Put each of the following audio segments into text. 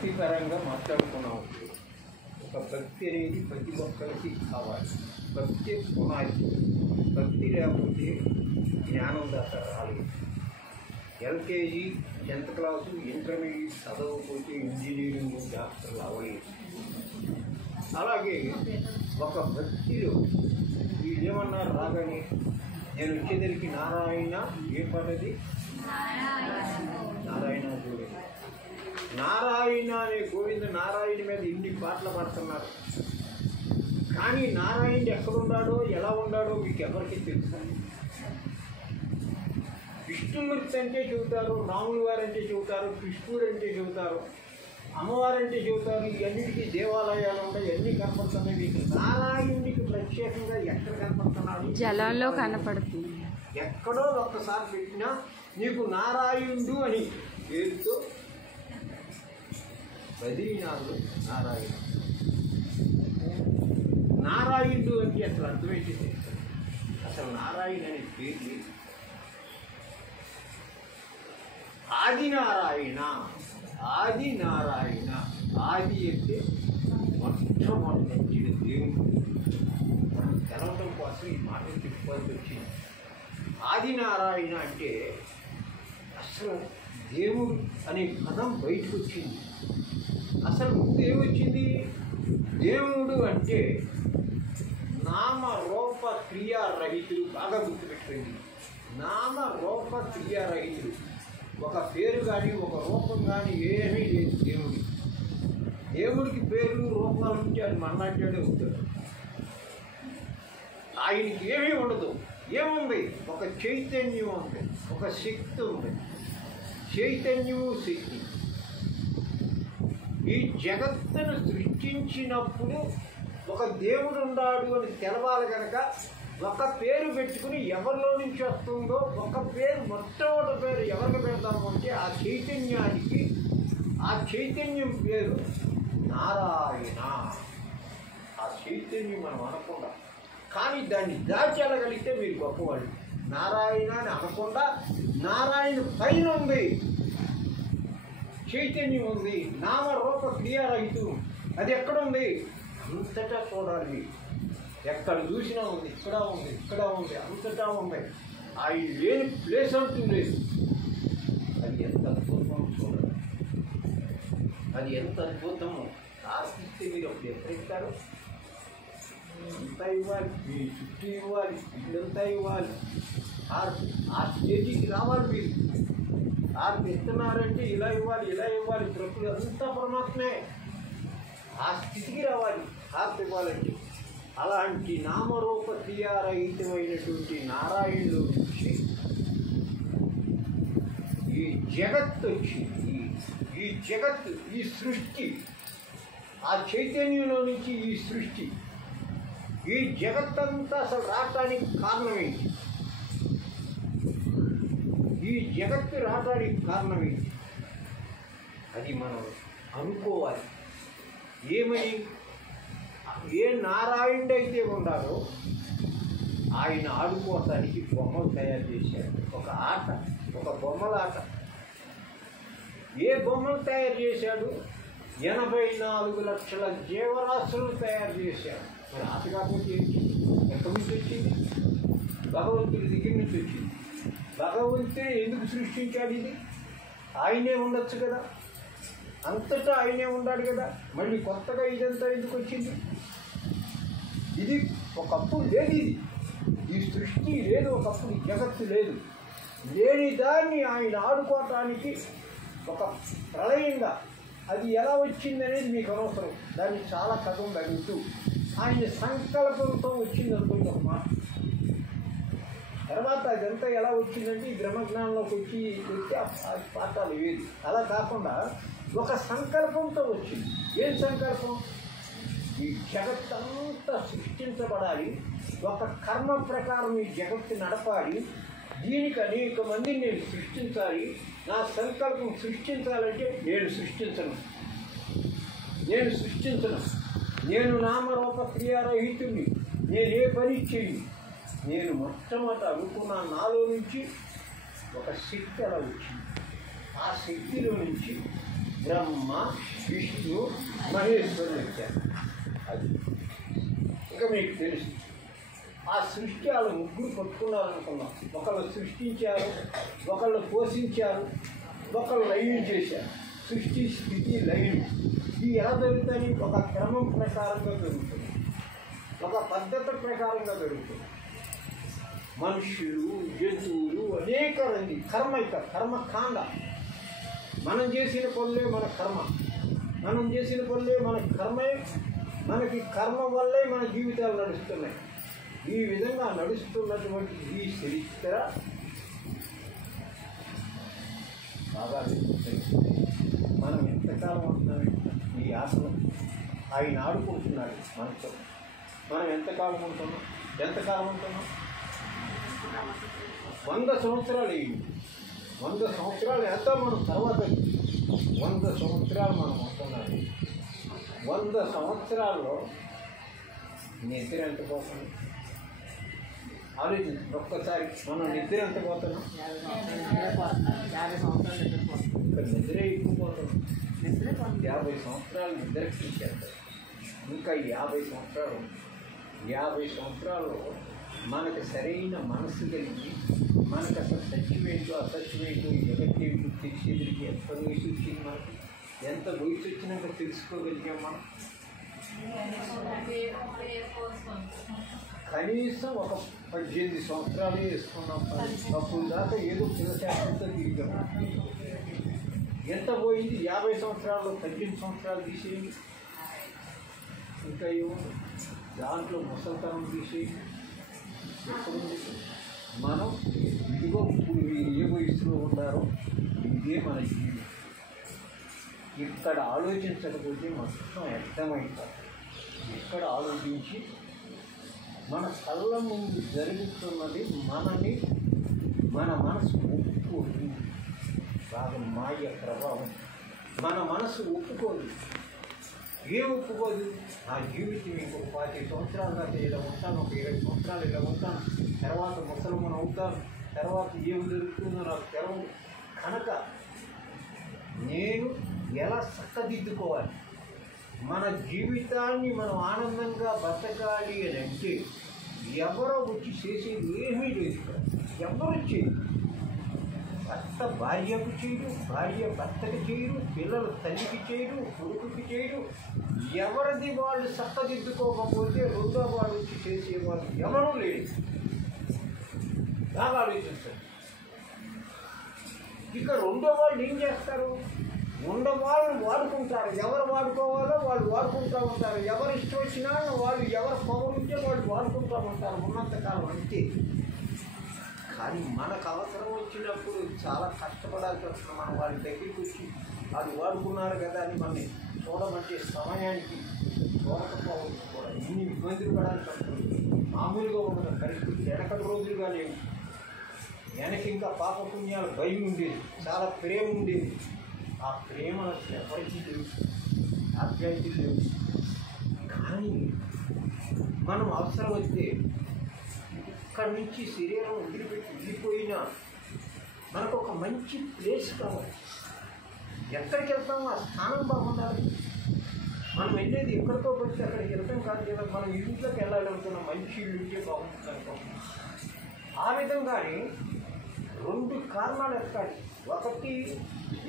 భక్తిపరంగా మాట్లాడుకున్నాము. ఒక భక్తి అనేది ప్రతి ఒక్కరికి కావాలి. భక్తి పునాది. భక్తి లేకపోతే జ్ఞానం దాకా రాలేదు. ఎల్కేజీ 10th క్లాసు ఇంటర్మీడియట్ చదవకపోతే ఇంజనీరింగ్ డాక్టర్లు అవ్వలేదు. అలాగే ఒక భక్తిలో వీళ్ళేమన్నారు రాగానే నేను వచ్చేసరికి నారాయణ ఏ పదది నారాయణ గోవింద నారాయణ అనే గోవింద నారాయణ మీద ఇన్ని పాటలు పడుతున్నారు. కానీ నారాయణుడు ఎక్కడున్నాడో ఎలా ఉన్నాడో మీకు ఎవరికి తెలుసు? విష్ణుమూర్తి అంటే చెబుతారు, రాములు వారు అంటే చెబుతారు, కృష్ణుడు అంటే చెబుతారు, అమ్మవారంటే చెబుతారు. ఇవన్నిటికీ దేవాలయాలు ఉంటాయి, అన్నీ కనపడుతున్నాయి. మీకు నారాయణుడికి ప్రత్యేకంగా ఎక్కడ కనపడుతున్నాడు? జలంలో కనపడుతుంది. ఎక్కడో ఒక్కసారి పెట్టినా నీకు నారాయణుడు అని పేరుతో బద్రీనాథుడు నారాయణ. నారాయణుడు అంటే అసలు అర్థమైతే అసలు నారాయణ అనే పేరు ఆదినారాయణ. ఆదినారాయణ ఆది అంటే మొట్టమొదటి దేవుడు. మనం తెలవటం కోసం ఈ మాటలు చెప్పుకోవాల్సి వచ్చింది. ఆదినారాయణ అంటే అసలు దేవుడు అనే పదం బయటకు వచ్చింది. అసలు ముందు ఏమొచ్చింది? దేవుడు అంటే నామ రూప క్రియారహితుడు. బాగా గుర్తుపెట్టుకోండి, నామ రూప క్రియారహితుడు. ఒక పేరు కానీ ఒక రూపం కానీ ఏమీ లేదు దేవుడికి. దేవుడికి పేర్లు రూపాలు ఉంటే అది మన్నాడే ఉంటాడు. ఆయనకి ఏమీ ఉండదు. ఏముంది? ఒక చైతన్యం ఉంది, ఒక శక్తి ఉంది. చైతన్యము శక్తి. ఈ జగత్తును సృష్టించినప్పుడు ఒక దేవుడు ఉన్నాడు అని తెలవాలి కనుక ఒక పేరు పెట్టుకుని ఎవరిలో నుంచి వస్తుందో ఒక పేరు, మొట్టమొదటి పేరు ఎవరికి పెడతాము అంటే ఆ చైతన్యానికి. ఆ చైతన్యం పేరు నారాయణ. ఆ చైతన్యం మనం అనకుండా, కానీ దాన్ని దాచెళ్ళగలిగితే మీరు గొప్పవాళ్ళు. నారాయణ అని అనకుండా నారాయణ పైన ఉంది చైతన్యం ఉంది. నామరూప క్రియారహితం. అది ఎక్కడుంది? అంతటా చూడాలి. ఎక్కడ చూసినా ఉంది. ఇక్కడ ఉంది, ఇక్కడ ఉంది, అంతటా ఉంది. ఆయన లేని ప్లేస్ అంటూ లేదు. అది ఎంత అద్భుతమో చూడాలి. అది ఎంత అద్భుతమో ఆశిస్తే మీరు అప్పుడు ఎక్కడిస్తారు? అంతా ఇవ్వాలి, మీ చుట్టూ ఇవ్వాలి, ఇల్లంతా ఇవ్వాలి. ఆ స్టేజీకి రావాలి. మీరు ఆరు ఇస్తున్నారంటే ఇలా ఇవ్వాలి, ఇలా ఇవ్వాలి. ప్రకృతి అంతా పరమాత్మే. ఆ స్థితికి రావాలి హారతి ఇవ్వాలంటే. అలాంటి నామరూప క్రియారహితమైనటువంటి నారాయణుడు నుంచి ఈ జగత్తు వచ్చింది. ఈ జగత్తు, ఈ సృష్టి, ఆ చైతన్యంలో నుంచి ఈ సృష్టి, ఈ జగత్తంతా అసలు రావటానికి కారణమేంటి? ఈ జగత్తు రావడానికి కారణమేంటి? అది మనం అనుకోవాలి. ఏమని? ఏ నారాయణుడు అయితే ఉన్నాడో ఆయన ఆడుకోవటానికి బొమ్మలు తయారు చేశాడు. ఒక ఆట, ఒక బొమ్మలాట. ఏ బొమ్మలు తయారు చేశాడు? 84 లక్షల జీవరాశులను తయారు చేశాడు. మరి ఆట కాకపోతే ఎక్కడి నుంచి వచ్చింది? భగవంతుడి దగ్గర నుంచి వచ్చింది. భగవంతుడే ఎందుకు సృష్టించాడు ఇది? ఆయనే ఉండొచ్చు కదా, అంతటా ఆయనే ఉన్నాడు కదా. మళ్ళీ కొత్తగా ఇదంతా ఎందుకు వచ్చింది? ఇది ఒకప్పుడు లేదు. ఇది ఈ సృష్టి లేదు, ఒకప్పుడు జగత్తు లేదు. లేని దాన్ని ఆయన ఆడుకోవటానికి ఒక ప్రళయంగా అది ఎలా వచ్చింది అనేది మీకు అనవసరం. దాన్ని చాలా కథ ఉంది అడుగుతూ. ఆయన సంకల్పంతో వచ్చింది అనుకోండి ఒక మాట. తర్వాత అదంతా ఎలా వచ్చిందంటే ఈ బ్రహ్మజ్ఞానంలోకి వచ్చి ఆ పాఠాలు వేది. అలా కాకుండా ఒక సంకల్పంతో వచ్చింది. ఏం సంకల్పం? ఈ జగత్తంతా సృష్టించబడాలి, ఒక కర్మ ప్రకారం ఈ జగత్తు నడపాలి, దీనికి అనేక మందిని నేను సృష్టించాలి. నా సంకల్పం సృష్టించాలంటే నేను సృష్టించను. నేను నామరూప క్రియారహితుడిని. నేను ఏ పని చేయను. నేను మొట్టమొదట అనుకున్న నాలో నుంచి ఒక శక్తి అలా వచ్చింది. ఆ శక్తిలో నుంచి బ్రహ్మ, విష్ణు, మహేశ్వరుడు వచ్చారు. అది ఇంకా మీకు తెలుసు. ఆ సృష్టి వాళ్ళు ముగ్గురు కొట్టుకున్నారనుకున్నాం. ఒకళ్ళు సృష్టించారు, ఒకళ్ళు పోషించారు, ఒకళ్ళు లయం చేశారు. సృష్టి, స్థితి, లయం ఇవి ఎలా జరుగుతాయి? ఒక క్రమం ప్రకారంగా జరుగుతుంది, ఒక పద్ధతి ప్రకారంగా జరుగుతుంది. మనుష్యులు, జంతువులు, అనేక మంది కర్మకాండ. మనం చేసిన పనులే మన కర్మ, మనం చేసిన పనులే మన కర్మే. మనకి కర్మ వల్లే మన జీవితాలు నడుస్తున్నాయి. ఈ విధంగా నడుస్తున్నటువంటి ఈ చరిత్ర బాగా మనం ఎంతకాలం ఉంటున్నాం ఈ ఆసనం. ఆయన ఆడుకుంటున్నాడు మనతో. మనం ఎంతకాలం ఉంటున్నాం? 100 సంవత్సరాలు అయ్యింది. 100 సంవత్సరాలు ఎంత మనం తర్వాత 100 సంవత్సరాలు మనం ఉంటున్నాం. 100 సంవత్సరాల్లో నిద్ర ఎంత పోతుంది ఆలోచించి ఒక్కసారి. మనం నిద్ర ఎంత పోతున్నాం? 50 సంవత్సరాలు ఇక్కడ నిద్ర ఎక్కువ పోతున్నాం. 50 సంవత్సరాలు నిద్రకి ఇచ్చేస్తారు. ఇంకా 50 సంవత్సరాలు 50 సంవత్సరాల్లో మనకు సరైన మనసు కలిగి మనకు అసలు సత్యమేంటో అసత్యమేంటో జగత్తేంటో తెలిసేదికి ఎంత వయసు వచ్చింది? మనకి ఎంత వయసు వచ్చినాక తెలుసుకోగలిగాం మనం? కనీసం ఒక 18 సంవత్సరాలే వేసుకున్నాం. అప్పుడు దాకా ఏదో పిల్లశాస్త్రంతో తిరిగాం. ఎంత పోయింది? 50 సంవత్సరాల్లో 18 సంవత్సరాలు తీసేయండి. ఇంకా ఏమో దాంట్లో ముసలితనం తీసేయండి. ఎప్పుడుంది? మనం ఇదిగో ఇప్పుడు మీరు ఏ వయసులో ఉన్నారో ఇదే మన జీవితం. ఇక్కడ ఆలోచించకపోతే మొత్తం అర్థమైపోతుంది. ఇక్కడ ఆలోచించి మన కళ్ళ ముందు జరుగుతున్నది మనని మన మనసు ఒప్పుకోదు. బాగా మాయ ప్రభావం. మన మనసు ఒప్పుకోదు. ఏం ఒప్పుకోదు? నా జీవితం ఇంకొక 25 సంవత్సరాల దాకా ఇలా ఉంటాను, ఒక 20 సంవత్సరాలు ఇలా ఉంటాను, తర్వాత ముసలమ్మను అవుతాను, తర్వాత ఏం జరుగుతుందో నాకు తెలవదు కనుక నేను ఎలా చక్కదిద్దుకోవాలి? మన జీవితాన్ని మనం ఆనందంగా బతకాలి అని అంటే ఎవరో వచ్చి చేసేది ఏమీ లేదు. ఎవరు చేయరు. భర్త భార్యకు చేయడు, భార్య భర్తకి చేయరు, పిల్లలు తల్లికి చేయరు, కొడుకుకి చేయరు. ఎవరిది వాళ్ళు చక్కదిద్దుకోకపోతే రెండో వాళ్ళు వచ్చి చేసేవాళ్ళు ఎవరూ లేరు. బాగా ఆలోచించండి. ఇక రెండో వాళ్ళు ఏం చేస్తారు? ఉండవాళ్ళు వాడుకుంటారు. ఎవరు వాడుకోవాలో వాళ్ళు వాడుకుంటూ ఉంటారు. ఎవరు ఇష్టం వచ్చినా వాళ్ళు, ఎవరు పవర్ ఉంటే వాళ్ళు వాడుకుంటూ ఉంటారు ఉన్నంతకాలం అంతే. కానీ మనకు అవసరం వచ్చినప్పుడు చాలా కష్టపడాల్సి వస్తుంది. మనం వాళ్ళ దగ్గరికి వచ్చి వాళ్ళు వాడుకున్నారు కదా అని మనని చూడమంటే సమయానికి చూడకపోవచ్చు కూడా ఇన్ని ఇబ్బందులు పడాల్సి వస్తుంది. మామూలుగా ఉన్న పరిస్థితి వెనకటి రోజులుగా లేవు. వెనక ఇంకా పాపపుణ్యాల భయం ఉండేది, చాలా ప్రేమ ఉండేది. ఆ ప్రేమ ఎవరికి లేవు, ఆప్యాయతలు లేవు. కానీ మనం అవసరం వస్తే ఇక్కడి నుంచి శరీరం వదిలిపెట్టి వెళ్ళిపోయినా మనకు ఒక మంచి ప్లేస్ కావాలి. ఎక్కడికి వెళ్తామో ఆ స్థానం బాగుండాలి. మనం వెళ్ళేది ఎక్కడితో వచ్చి అక్కడికి వెళ్తాం కాదు కదా. మనం ఇంట్లోకి వెళ్ళాలనుకున్న మంచి ఇల్లు ఉంటే బాగుంటుంది అనుకోండి. ఆ విధంగానే 2 కారణాలు ఎక్కాలి. ఒకటి,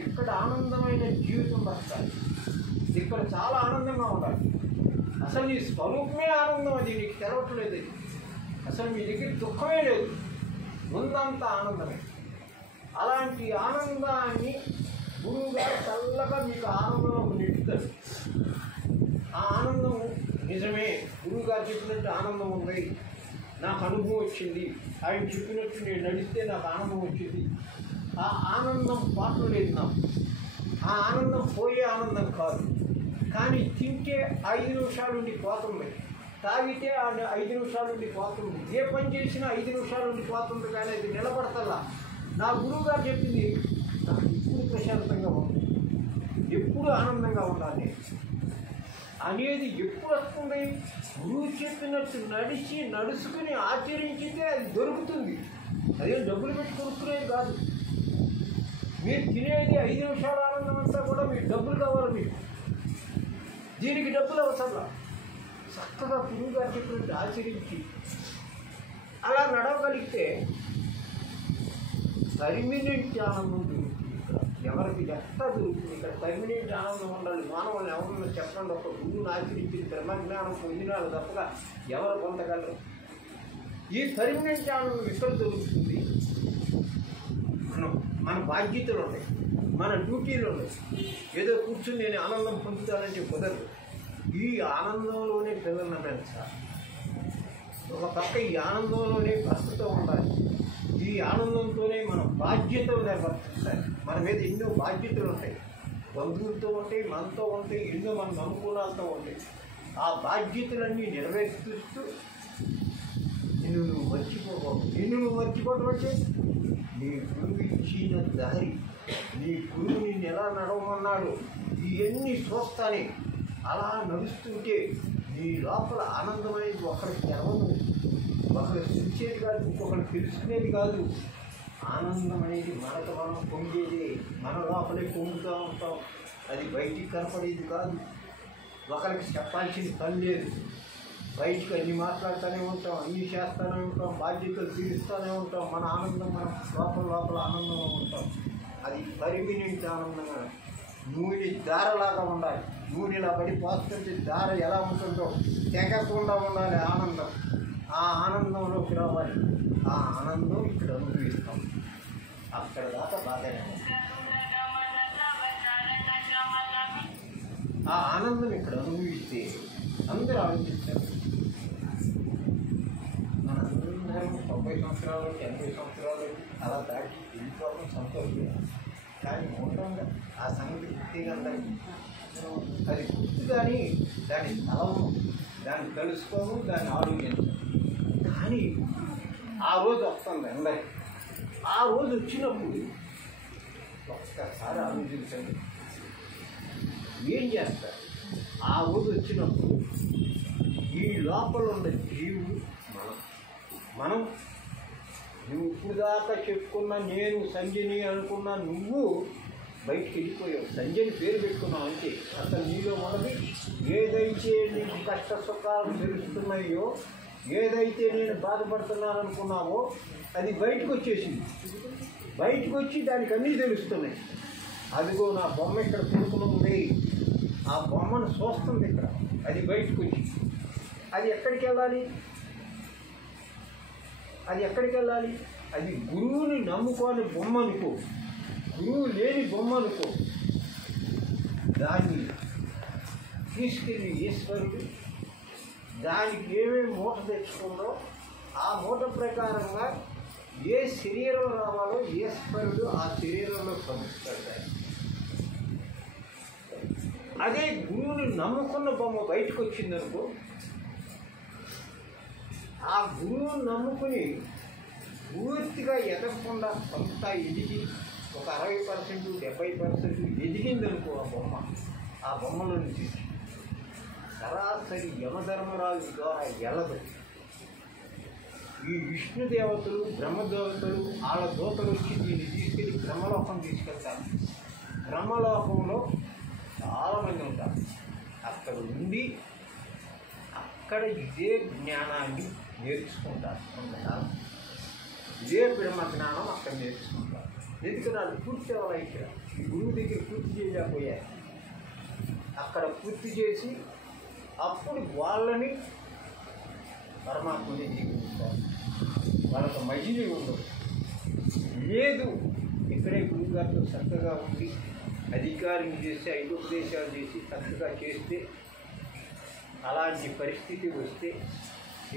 ఇక్కడ ఆనందమైన జీవితం బతకాలి. ఇక్కడ చాలా ఆనందంగా ఉండాలి. అసలు నీ స్వరూపమే ఆనందం. అది నీకు తెలవట్లేదు. అసలు మీ దగ్గర దుఃఖమే లేదు, ముందంతా ఆనందమే. అలాంటి ఆనందాన్ని గురువుగారు చల్లగా మీకు ఆనందంలో నెట్టుతారు. ఆ ఆనందం నిజమే. గురువుగారు చెప్పినట్టు ఆనందం ఉంది, నాకు అనుభవం వచ్చింది. ఆయన చెప్పినట్టు నేను నడిస్తే నాకు ఆనందం వచ్చింది. ఆ ఆనందం పాటలు లేదు నాకు. ఆ ఆనందం పోయే ఆనందం కాదు. కానీ తింటే 5 నిమిషాలు ఉండి పోతుంది, తాగితే 5 నిమిషాలు ఉండి పోతుంది, ఏ పని చేసినా 5 నిమిషాలు ఉండి పోతుంది. కానీ అది నిలబడతల్లా. నా గురువుగారు చెప్పింది నాకు ఎప్పుడు ప్రశాంతంగా ఉంది, ఎప్పుడు ఆనందంగా ఉండాలి అనేది ఎప్పుడు వస్తుంది? గురువు చెప్పినట్టు నడుచుకుని ఆచరించితే అది దొరుకుతుంది. అదే డబ్బులు పెట్టి కొనుక్కునేది కాదు. మీరు తినేది 5 నిమిషాల ఆనందం అంతా కూడా మీకు డబ్బులు కావాలి. మీకు దీనికి డబ్బులు అవసరం. చక్కగా గురువు గారు చెప్పినట్టు ఆచరించి అలా నడవగలిగితే పర్మినెంట్ ఆనందం దొరుకుతుంది. ఇక్కడ ఎవరికి ఎట్లా దొరుకుతుంది? ఇక్కడ పర్మినెంట్ ఆనందం ఉండాలి. మానవులు ఎవరన్నా చెప్పండి, ఒక గురువుని ఆచరించి బ్రహ్మజ్ఞానం పొందినారు తప్పగా ఎవరు పొందగలరు? ఈ పర్మినెంట్ ఆనందం ఎక్కడ దొరుకుతుంది? మన బాధ్యతలు ఉన్నాయి, మన డ్యూటీలు ఉన్నాయి. ఏదో కూర్చుని నేను ఆనందం పొందుతానంటే కుదరదు. ఈ ఆనందంలోనే పిల్లలను పెంచాలి. ఒక పక్క ఈ ఆనందంలోనే భర్తతో ఉండాలి. ఈ ఆనందంతోనే మన బాధ్యతలు నిర్వర్తించాలి. మన మీద ఎన్నో బాధ్యతలు ఉంటాయి. బంధువులతో ఉంటాయి, మనతో ఉంటాయి, ఎన్నో మన నమ్ముకున్నాలతో ఉంటాయి. ఆ బాధ్యతలన్నీ నెరవేరుస్తూ నిన్ను నువ్వు మర్చిపోకూడదు. నువ్వు మర్చిపోవడం అంటే నీ గురువు ఇచ్చిన దారి, నీ గురువు నిన్ను ఎలా నడవమన్నాడు ఇవన్నీ చూస్తానే. అలా నడుస్తుంటే నీ లోపల ఆనందం అనేది ఒకరికి తెలవదు, ఒకరికి తెలిసేది కాదు, ఇంకొకరికి తెలుసుకునేది కాదు. ఆనందం అనేది మనకు మనం పొందేది, మన లోపలే పొందుతూ ఉంటాం. అది బయటికి కనపడేది కాదు. ఒకరికి చెప్పాల్సిన పని లేదు. బయటికి అన్ని మాట్లాడుతూనే ఉంటాం, అన్నీ చేస్తూనే ఉంటాం, బాధ్యతలు తీరుస్తూనే ఉంటాం. మన ఆనందం మనం లోపల ఆనందంగా ఉంటాం. అది పర్మినెంట్ ఆనందంగా నూనె దారలాగా ఉండాలి. నూనెలా పడి పోస్తుంటే దార ఎలా ఉంటుందో తెగకుండా ఉండాలి ఆనందం. ఆ ఆనందంలోకి రావాలి. ఆ ఆనందం ఇక్కడ అనుభవిస్తాం. అక్కడ దాకా బాగానే ఉంది. ఆ ఆనందం ఇక్కడ అనుభవిస్తే అందరూ ఆలోచిస్తారు. మనందరం 90 సంవత్సరాలు 80 సంవత్సరాలు అలా దాటి వెళ్ళిపోవడం సంతోషం. కానీ ఉండగా ఆ సంగతి గుర్తిగా అందరికీ అది గుర్తు. కానీ దాని తలము, దాన్ని తెలుసుకోము, దాన్ని ఆలోచించము. కానీ ఆ రోజు వస్తుంది అందరికి. ఆ రోజు వచ్చినప్పుడు ఒక్కసారి ఆలోచించండి, ఏం చేస్తారు? ఆ రోజు వచ్చినప్పుడు ఈ లోపల ఉన్న జీవుడు మనం నువ్వు ఇప్పుడు దాకా చెప్పుకున్నా నేను సంజని అనుకున్నా, నువ్వు బయటికి వెళ్ళిపోయావు. సంజని పేరు పెట్టుకున్నావు అంతే. అసలు నీలో ఉన్నది ఏదైతే నీకు కష్ట సుఖాలు తెలుస్తున్నాయో, ఏదైతే నేను బాధపడుతున్నాను అనుకున్నావో అది బయటకు వచ్చేసింది. బయటకు వచ్చి దానికి అన్నీ తెలుస్తున్నాయి. అదిగో నా బొమ్మ ఇక్కడ కొనుక్కునుంది, ఆ బొమ్మను చూస్తుంది ఇక్కడ. అది బయటకు వచ్చి అది ఎక్కడికి వెళ్ళాలి? అది గురువుని నమ్ముకోని బొమ్మ అనుకో, గురువు లేని బొమ్మ అనుకో. దాన్ని తీసుకెళ్ళి ఈశ్వరుడు దానికి ఏమేమి మూట తెచ్చుకుందో ఆ మూట ప్రకారంగా ఏ శరీరం రావాలో ఈశ్వరుడు ఆ శరీరంలో పంపిస్తాడు. అదే గురువుని నమ్ముకున్న బొమ్మ బయటకు వచ్చిందనుకో, ఆ గురువుని నమ్ముకుని పూర్తిగా ఎదగకుండా కొంత ఎదిగి ఒక 60% 70% ఎదిగిందనుకో ఆ బొమ్మలో నుంచి సరాసరి యమధర్మరాజు ద్వారా వెళ్ళదు. ఈ విష్ణు దేవతలు బ్రహ్మదేవతలు వాళ్ళ దూతలు వచ్చి దీన్ని తీసుకెళ్ళి బ్రహ్మలోకం తీసుకెళ్తారు. బ్రహ్మలోకంలో చాలామంది ఉంటారు. అక్కడ ఉండి అక్కడ ఇదే జ్ఞానాన్ని నేర్చుకుంటారు. కొంతకాలం ఇదే బ్రహ్మ జ్ఞానం అక్కడ నేర్చుకుంటారు. ఎందుకంటే వాళ్ళు పూర్తి అవ్వాలి. ఇక్కడ ఈ గురువు దగ్గర పూర్తి చేయలేకపోయారు. అక్కడ పూర్తి చేసి అప్పుడు వాళ్ళని పరమాత్మని జీవిస్తారు. వాళ్ళకు మజిలీ ఉండదు. లేదు ఇక్కడే గురువుగారితో చక్కగా ఉండి అధికారం చేసి 5 ఉపదేశాలు చేసి చక్కగా చేస్తే, అలాంటి పరిస్థితి వస్తే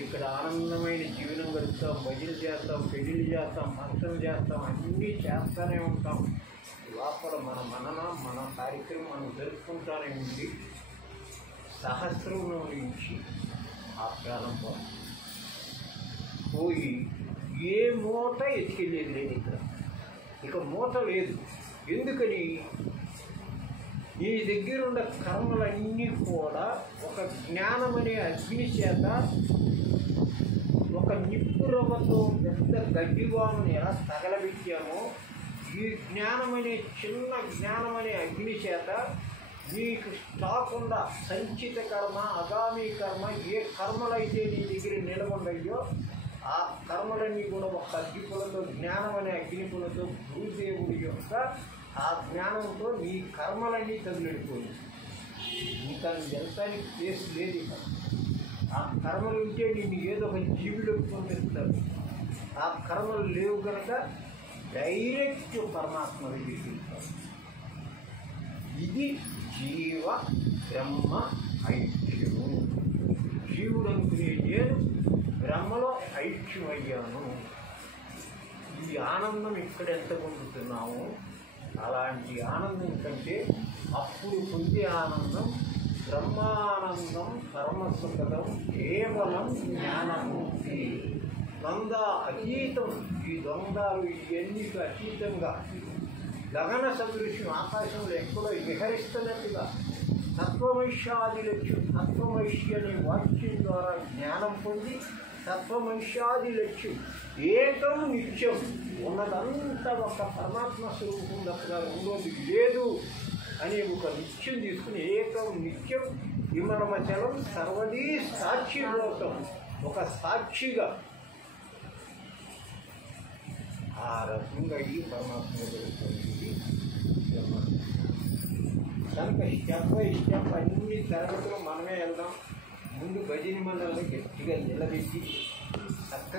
ఇక్కడ ఆనందమైన జీవనం గడుపుతాం, భజనలు చేస్తాం, పెళ్ళిళ్ళు చేస్తాం, ఫంక్షన్లు చేస్తాం, అన్నీ చేస్తూనే ఉంటాం. లోపల మన కార్యక్రమం మనం జరుపుకుంటానే ఉంది. సహస్రంలో నుంచి ఆ ప్రారంభం పోయి ఏ మూట ఎత్తుకెళ్ళేది లేదు. ఇక్కడ ఇక మూట లేదు. ఎందుకని? నీ దగ్గర ఉన్న కర్మలన్నీ కూడా ఒక జ్ఞానం అనే అగ్ని చేత ఒక నిప్పు రవ్వతో పెద్ద గడ్డివామును ఎలా తగలబెట్టామో ఈ జ్ఞానం అనే చిన్న జ్ఞానం అనే అగ్ని చేత నీకు కాకుండా సంచిత కర్మ, అగామి కర్మ, ఏ కర్మలైతే నీ దగ్గర నిలబడ్డాయో ఆ కర్మలన్నీ కూడా ఒక అగ్నిపులతో, జ్ఞానం అనే అగ్నిపులతో గురుదేవుడి యొక్క ఆ జ్ఞానంతో నీ కర్మలన్నీ తగులెడిపోయి ఇంకా ఎంతానికి కేసు లేదు. ఇక ఆ కర్మలు ఉంటే నిన్ను ఏదో ఒక జీవులు పంపిస్తారు. ఆ కర్మలు లేవు కనుక డైరెక్ట్ పరమాత్మ దగ్గరికి వెళ్తారు. ఇది జీవ బ్రహ్మ ఐక్యము. జీవుడు అనుకునే నేను బ్రహ్మలో ఐక్యమయ్యాను. ఈ ఆనందం ఇక్కడ ఎంత పొందుతున్నాము, అలాంటి ఆనందం కంటే అప్పుడు పొందే ఆనందం బ్రహ్మానందం, పరమసుఖదం, కేవలం జ్ఞానముక్తి. ద్వంద్వ అతీతం. ఈ ద్వంద్వాలు ఇవన్నీకి అతీతంగా గగన సదృశ్యం ఆకాశంలో ఎక్కడో విహరిస్తున్నట్టుగా తత్వమైష్యాది లక్ష్యం, తత్వమైష్య అనే వాక్యం ద్వారా జ్ఞానం పొంది తత్వమైష్యాది లక్ష్యం ఏకం నిత్యం ఉన్నదంతా ఒక పరమాత్మ స్వరూపం తప్పగా ఉండేది లేదు అనే ఒక నిత్యం తీసుకుని ఏకం నిత్యం విమలమచలం సర్వదీ సాక్షిలోకం, ఒక సాక్షిగా ఆ రకంగా ఈ పరమాత్మ జరుగుతుంది. కనుక స్టెప్ బై స్టెప్ అన్ని తరగతులు మనమే వెళ్దాం. ముందు భజని మండలిని గట్టిగా నిలబెట్టి చక్కగా